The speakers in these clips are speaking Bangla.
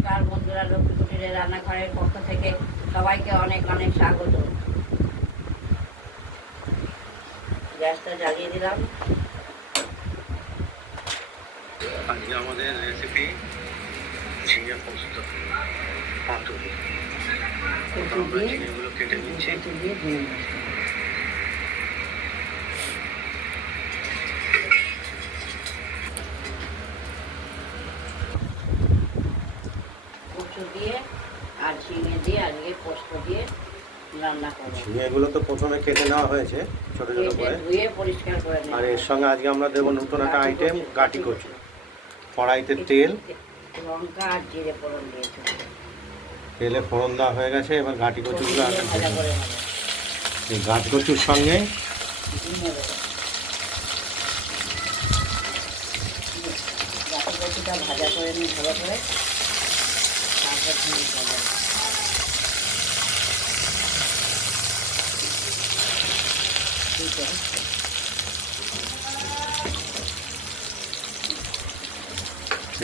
নমস্কার বন্ধুরা, লক্ষ্মী কুটিরের রান্নাঘরের পক্ষ থেকে সবাইকে অনেক অনেক স্বাগত। গ্যাসটা জ্বালিয়ে দিলাম। আজকে আমাদের রেসিপি ঝিঙে পোস্ত পাতুরি। আমরা ঝিঙেগুলো কেটে নিচ্ছি। কচু দিয়ে আর ঝিঙে দিয়ে আজকে পোস্ত দিয়ে রান্না করব। ঝিঙেগুলো তো প্রথমে কেটে নেওয়া হয়েছে ছোট ছোট করে, ধুয়ে পরিষ্কার করে নেব। আর এর সঙ্গে আজকে আমরা দেবো নতুন একটা আইটেম, গাটি কচু। কড়াইতে তেল, লঙ্কা আর জিরে ফোড়ন দিয়েছি। তেলে ফোড়ন দেওয়া হয়ে গেছে। এবার গাটি কচুগুলো আগে এই গাটি কচুর সঙ্গে কচুটা ভাজা করে নিই ভালো করে, তারপর ঝিঙে ভাজা।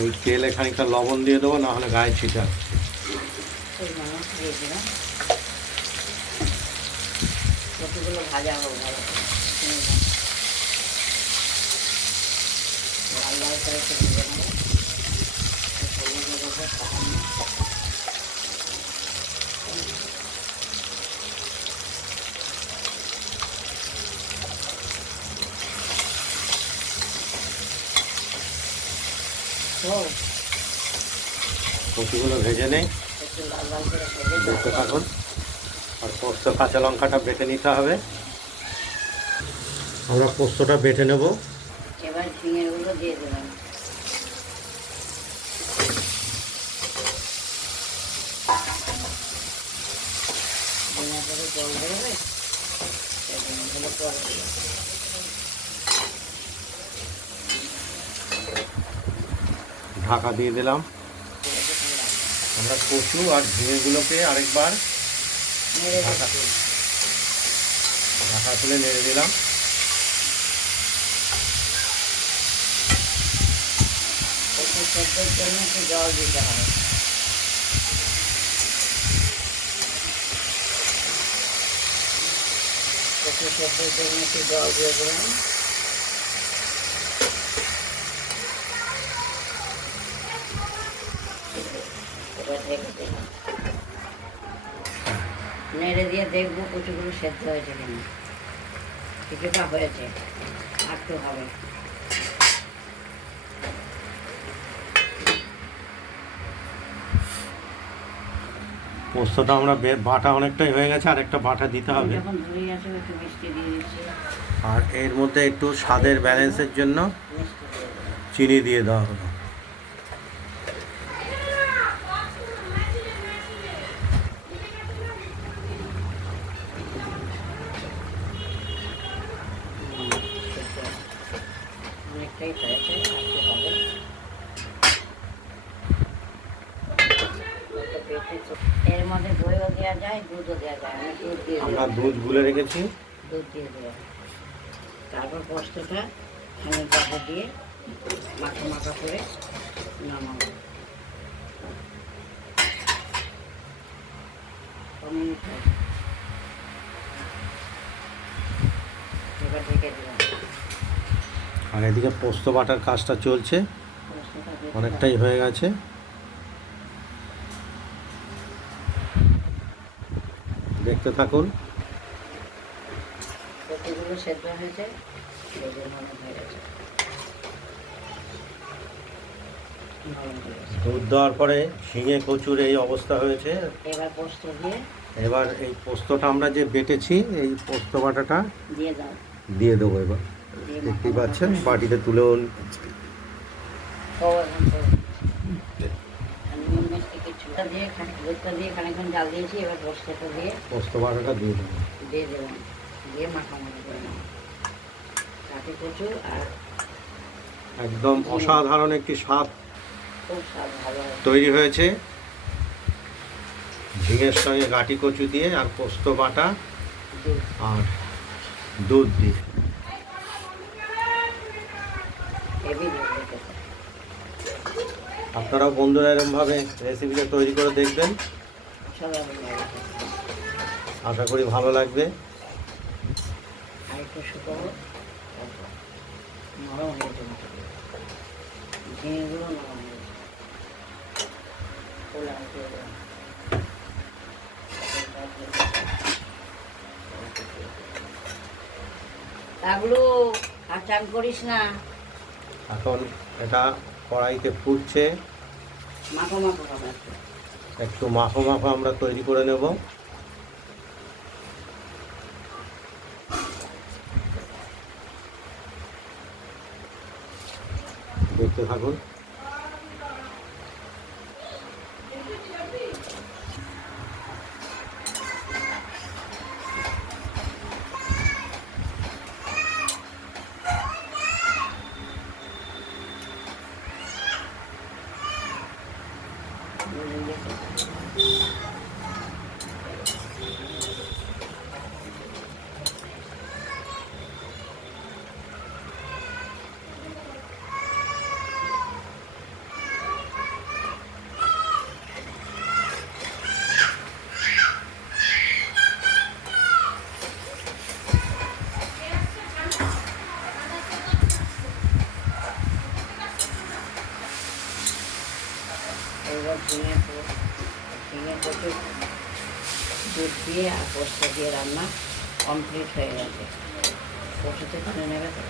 ওই তেলে খানিকটা লবণ দিয়ে দেবো, না হলে গায়ে ছিটা। কচুগুলো ভাজা হোক ভালো করে, লাল লাল করে ভেজে নেব। কচুগুলো ভেজে নেই, দেখতে থাকুন। আর পোস্ত কাঁচা লঙ্কাটা বেটে নিতে হবে। আমরা পোস্তটা বেটে নেব। এবার ঝিঙেগুলো দিয়ে দিলাম। ঝিঙে করে জল দেবে, ঝিঙেগুলো পরে দেবে। ঢাকা দিয়ে দিলাম। আমরা কচু আর ঝিঙেগুলোকে আরেকবার ঢাকা খুলে নেড়ে দিলাম। কচু সেদ্ধর জন্য একটু জল দিতে হবে। কচু সেদ্ধর জন্য একটু জল দিয়ে দিলাম। এবার ঢেকে দিলাম, নেড়ে দিয়ে দেখবো কচুগুলো সেদ্ধ হয়েছে কিনা। কিছুটা হয়েছে, আর একটু হবে। পোস্তটা আমরা বাটা অনেকটাই হয়ে গেছে, আর একটা বাটা দিতে হবে। যখন ধুয়ে আসবে একটু মিষ্টি দিয়ে দিচ্ছি। আর এর মধ্যে একটু স্বাদের ব্যালেন্সের জন্য চিনি দিয়ে দেওয়া হলো। অনেকটাই হয়েছে, আর একটু হবে। এর মধ্যে দইও দেওয়া যায়, দুধও দেওয়া যায়। আমি দুধ দিয়ে আমরা দুধ গুলে রেখেছি, দুধ দিয়ে দেবো। তারপর পোস্তটা খানিক বাটা দিয়ে মাখা মাখা করে নামাবো। এবার ঢেকে দিলাম। আর এদিকে পোস্ত বাটার কাজটা চলছে, অনেকটাই হয়ে গেছে। দেখতে থাকুন। কচুগুলো সেদ্ধ হয়েছে, নরম হয়ে গেছে। দুধ দেওয়ার পরে ঝিঙে কচুর এই অবস্থা হয়েছে। এবার পোস্ত দিয়ে, এবার এই পোস্তটা আমরা যে বেটেছি, এই পোস্ত বাটাটা দিয়ে দাও, দিয়ে দেবো। এবার দেখতেই পাচ্ছেন, বাটিতে তুলেও দিয়ে দুধটা দিয়ে খানিকক্ষণ জাল দিয়েছি। এবার পোস্তটা দিয়ে পোস্ত বাটাটা দিয়ে দেবো, দিয়ে দেবেন, দিয়ে মাখামাখি করে নেব। কাঠি কচু আর একদম অসাধারণ একটি স্বাদ খুব স্বাদ ভালো তৈরি হয়েছে ঝিঙের সঙ্গে গাটি কচু দিয়ে, আর পোস্ত বাটা আর দুধ দিয়ে। আপনারাও বন্ধুরা এরকমভাবে রেসিপিটা তৈরি করে দেখবেন, সবাই ভালো লাগে। আশা করি ভালো লাগবে। আর একটু শুকাবো, তারপর নরম হয়ে যাবে, ঝিঙেগুলো নরম হয়ে যাবে, পোলা দিয়ে দেবেন। তাগুলো আর চান করিস না, এখন এটা কড়াইতে ফুটছে, মাখো মাখো হবে একটু। একটু মাখো মাখো আমরা তৈরি করে নেব। দেখতে থাকুন। বুঝে গেছে? এবার ঝিঙে কচু দুধ দিয়ে আর পোস্ত দিয়ে রান্না কমপ্লিট হয়ে গেছে। পোস্ততে তুলে নেবে তো।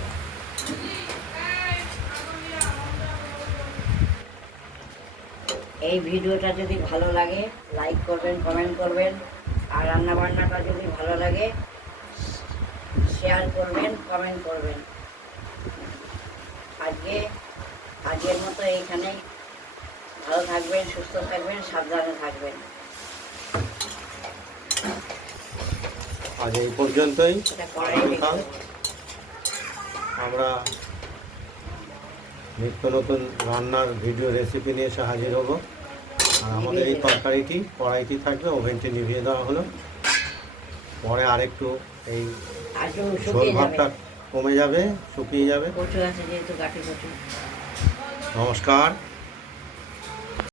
এই ভিডিওটা যদি ভালো লাগে লাইক করবেন, কমেন্ট করবেন, আর রান্নাবান্নাটা যদি ভালো লাগে শেয়ার করবেন, কমেন্ট করবেন। আজকের মতো এইখানেই। ভালো থাকবেন, সুস্থ থাকবেন, সাবধানে থাকবেন। আজ এই পর্যন্তই। এটা কড়াই রেখে দেবো। আমরা নিত্য নতুন রান্নার ভিডিও রেসিপি নিয়ে এসে হাজির হব। আর আমাদের এই তরকারিটি কড়াইটি থাকবে, ওভেনটি নিভিয়ে দেওয়া হলো। পরে আরেকটু এই আর একটু ঝোল শুকিয়ে যাবে, ভাতটা কমে যাবে, শুকিয়ে যাবে। কচু আছে যেহেতু, গাঠি কচু। নমস্কার।